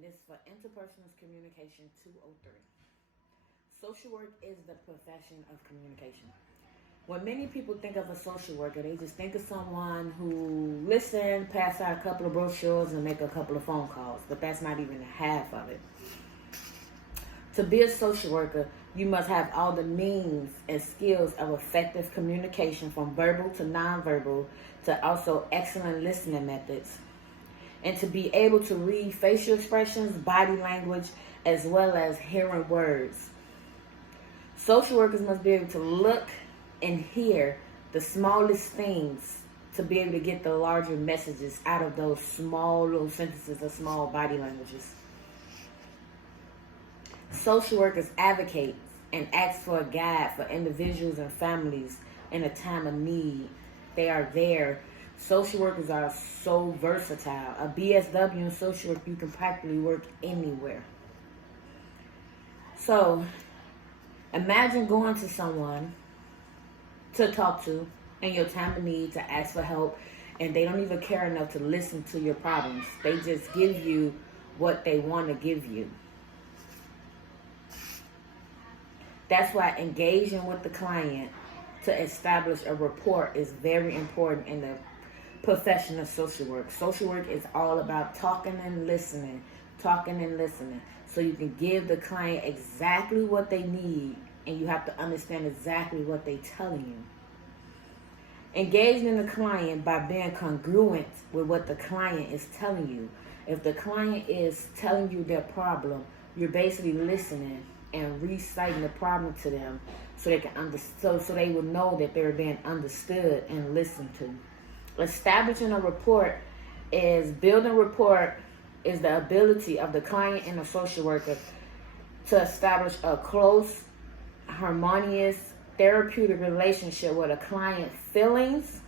and this is for Interpersonal Communication 203. Social work is the profession of communication. When many people think of a social worker, they just think of someone who listen, pass out a couple of brochures, and make a couple of phone calls. But that's not even half of it. To be a social worker, you must have all the means and skills of effective communication, from verbal to nonverbal, to also excellent listening methods, and to be able to read facial expressions, body language, as well as hearing words. Social workers must be able to look and hear the smallest things to be able to get the larger messages out of those small little sentences or small body languages. Social workers advocate and ask for a guide for individuals and families in a time of need. They are there. Social workers are so versatile. A BSW in social work, you can practically work anywhere. So, imagine going to someone to talk to in your time of need to ask for help, and they don't even care enough to listen to your problems. They just give you what they want to give you. That's why engaging with the client to establish a rapport is very important in the profession of social work. Social work is all about talking and listening, so you can give the client exactly what they need, and you have to understand exactly what they're telling you. Engaging the client by being congruent with what the client is telling you. If the client is telling you their problem, you're basically listening and reciting the problem to them, so they can so they will know that they're being understood and listened to. Establishing a rapport is the ability of the client and the social worker to establish a close, harmonious, therapeutic relationship where the client's feelings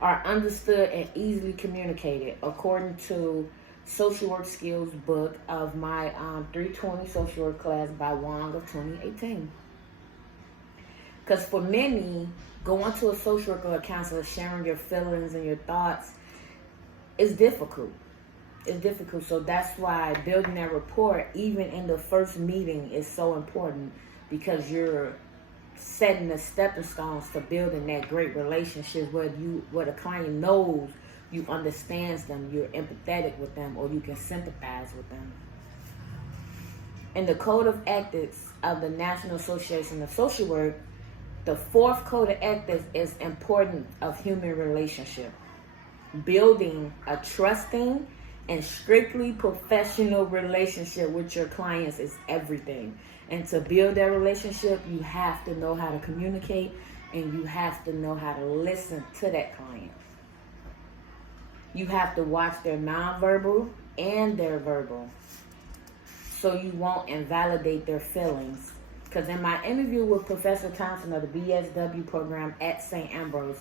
are understood and easily communicated, according to Social Work Skills book of my 320 social work class by Wong of 2018. Because for many, going to a social worker or counselor, sharing your feelings and your thoughts is difficult. It's difficult. So that's why building that rapport, even in the first meeting, is so important, because you're setting the stepping stones to building that great relationship where the client knows you understands them, you're empathetic with them, or you can sympathize with them. In the Code of Ethics of the National Association of Social Work, the fourth Code of Ethics is important of human relationship. Building a trusting and strictly professional relationship with your clients is everything. And to build that relationship, you have to know how to communicate, and you have to know how to listen to that client. You have to watch their nonverbal and their verbal, so you won't invalidate their feelings. Because in my interview with Professor Thompson of the BSW program at St. Ambrose,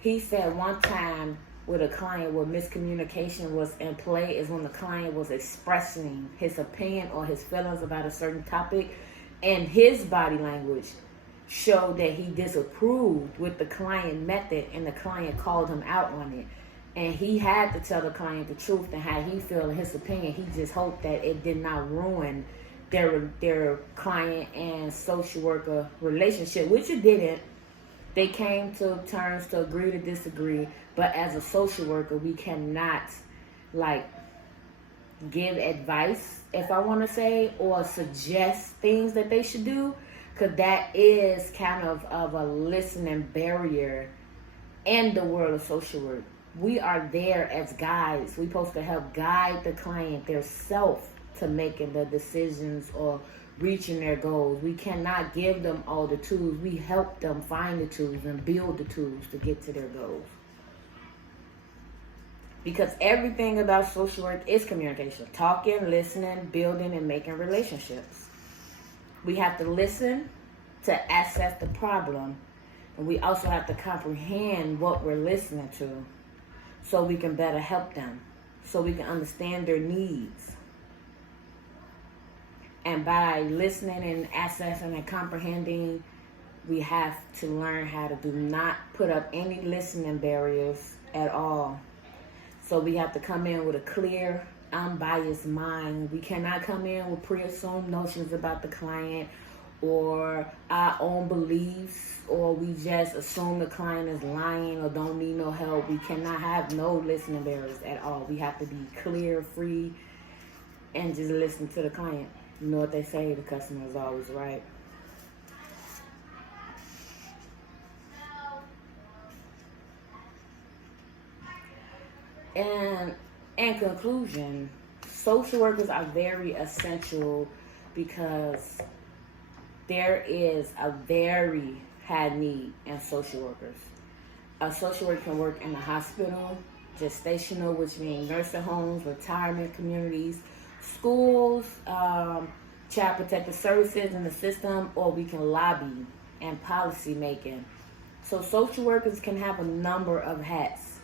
he said one time with a client where miscommunication was in play is when the client was expressing his opinion or his feelings about a certain topic, and his body language showed that he disapproved with the client method, and the client called him out on it. And he had to tell the client the truth and how he felt in his opinion. He just hoped that it did not ruin their client and social worker relationship, which it didn't. They came to terms to agree to disagree. But as a social worker, we cannot give advice, if I want to say, or suggest things that they should do, because that is kind of a listening barrier in the world of social work. We are there as guides. We're supposed to help guide the client, their self, to making the decisions or reaching their goals. We cannot give them all the tools. We help them find the tools and build the tools to get to their goals. Because everything about social work is communication. Talking, listening, building, and making relationships. We have to listen to assess the problem, and we also have to comprehend what we're listening to, so we can better help them, so we can understand their needs. And by listening and assessing and comprehending, we have to learn how to do not put up any listening barriers at all. So we have to come in with a clear unbiased mind. We cannot come in with pre-assumed notions about the client or our own beliefs, or we just assume the client is lying or don't need no help. We cannot have no listening barriers at all. We have to be clear, free, and just listen to the client. You know what they say, the customer is always right. And in conclusion, social workers are very essential because there is a very high need in social workers. A social worker can work in the hospital, gestational, which means nursing homes, retirement communities, schools, child protective services in the system, or we can lobby and policy making. So social workers can have a number of hats,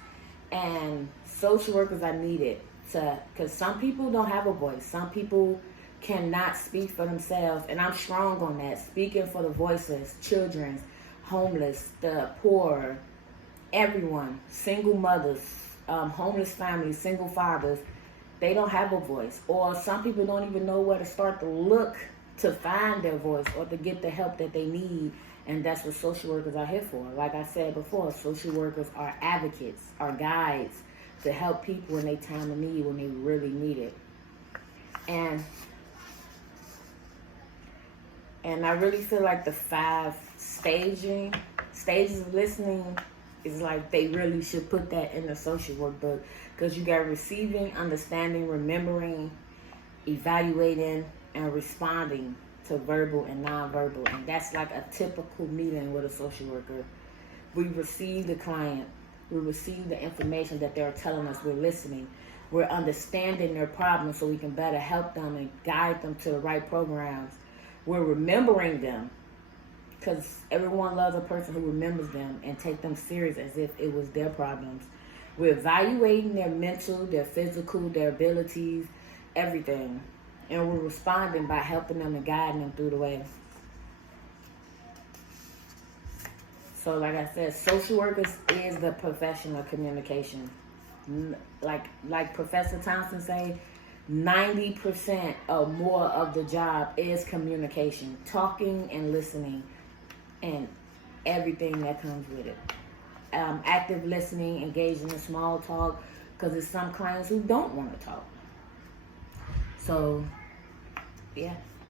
and social workers are needed because some people don't have a voice. Some people cannot speak for themselves, and I'm strong on that. Speaking for the voiceless, children, homeless, the poor, everyone, single mothers, homeless families, single fathers, they don't have a voice. Or some people don't even know where to start to look to find their voice or to get the help that they need. And that's what social workers are here for. Like I said before, social workers are advocates, are guides to help people in their time of need when they really need it. And I really feel like the 5 stages of listening is like they really should put that in the social work book, because you got receiving, understanding, remembering, evaluating, and responding to verbal and nonverbal. And that's like a typical meeting with a social worker. We receive the client. We receive the information that they're telling us. We're listening. We're understanding their problems so we can better help them and guide them to the right programs. We're remembering them, because everyone loves a person who remembers them and take them serious as if it was their problems. We're evaluating their mental, their physical, their abilities, everything. And we're responding by helping them and guiding them through the way. So like I said, social workers is the profession of communication. Like Professor Thompson say, 90% or more of the job is communication, talking and listening, and everything that comes with it. Active listening, engaging in small talk, because there's some clients who don't want to talk. So, yeah.